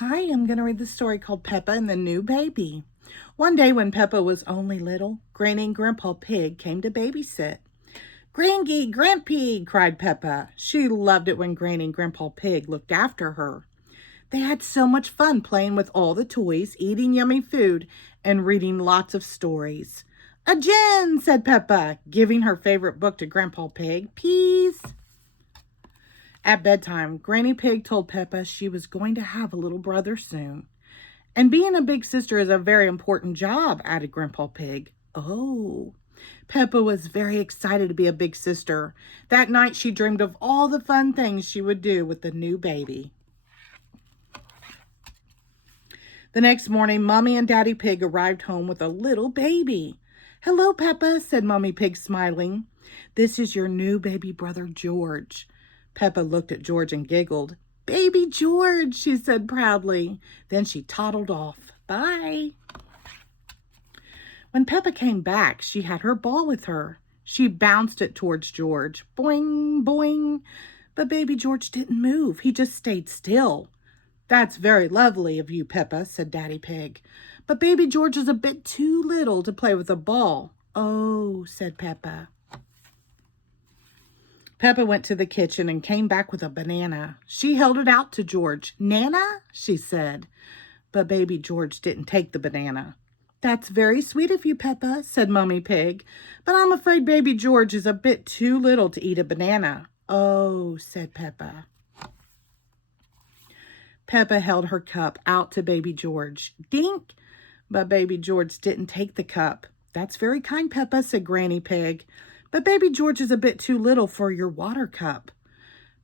Hi, I'm going to read the story called Peppa and the New Baby. One day when Peppa was only little, Granny and Grandpa Pig came to babysit. Grangy, Grampy, cried Peppa. She loved it when Granny and Grandpa Pig looked after her. They had so much fun playing with all the toys, eating yummy food, and reading lots of stories. A gin, said Peppa, giving her favorite book to Grandpa Pig. Peace. At bedtime, Granny Pig told Peppa she was going to have a little brother soon. And being a big sister is a very important job, added Grandpa Pig. Oh. Peppa was very excited to be a big sister. That night she dreamed of all the fun things she would do with the new baby. The next morning, Mommy and Daddy Pig arrived home with a little baby. Hello, Peppa, said Mommy Pig, smiling. This is your new baby brother, George. Peppa looked at George and giggled. Baby George, she said proudly. Then she toddled off. Bye. When Peppa came back, she had her ball with her. She bounced it towards George. Boing, boing. But baby George didn't move. He just stayed still. That's very lovely of you, Peppa, said Daddy Pig. But baby George is a bit too little to play with a ball. Oh, said Peppa. Peppa went to the kitchen and came back with a banana. She held it out to George. Nana, she said. But baby George didn't take the banana. That's very sweet of you, Peppa, said Mommy Pig. But I'm afraid baby George is a bit too little to eat a banana. Oh, said Peppa. Peppa held her cup out to baby George. Dink! But baby George didn't take the cup. That's very kind, Peppa, said Granny Pig. But baby George is a bit too little for your water cup.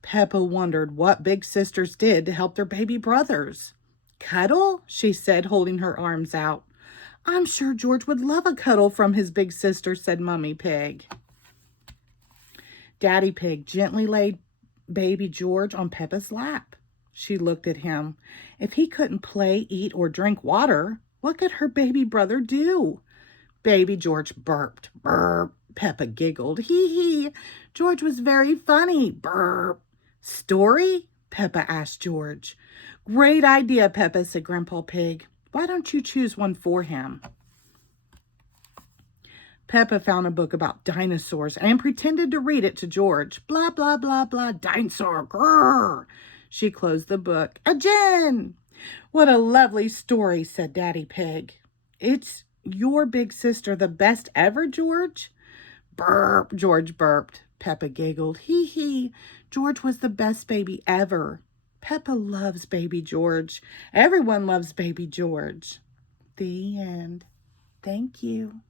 Peppa wondered what big sisters did to help their baby brothers. Cuddle? She said, holding her arms out. I'm sure George would love a cuddle from his big sister, said Mummy Pig. Daddy Pig gently laid baby George on Peppa's lap. She looked at him. If he couldn't play, eat, or drink water, what could her baby brother do? Baby George burped. Burp. Peppa giggled. Hee hee. George was very funny. Burp. Story? Peppa asked George. Great idea, Peppa, said Grandpa Pig. Why don't you choose one for him? Peppa found a book about dinosaurs and pretended to read it to George. Blah, blah, blah, blah, dinosaur, grrr. She closed the book. A gin! What a lovely story, said Daddy Pig. It's your big sister the best ever, George? Burp, George burped. Peppa giggled. Hee hee. George was the best baby ever. Peppa loves baby George. Everyone loves baby George. The end. Thank you.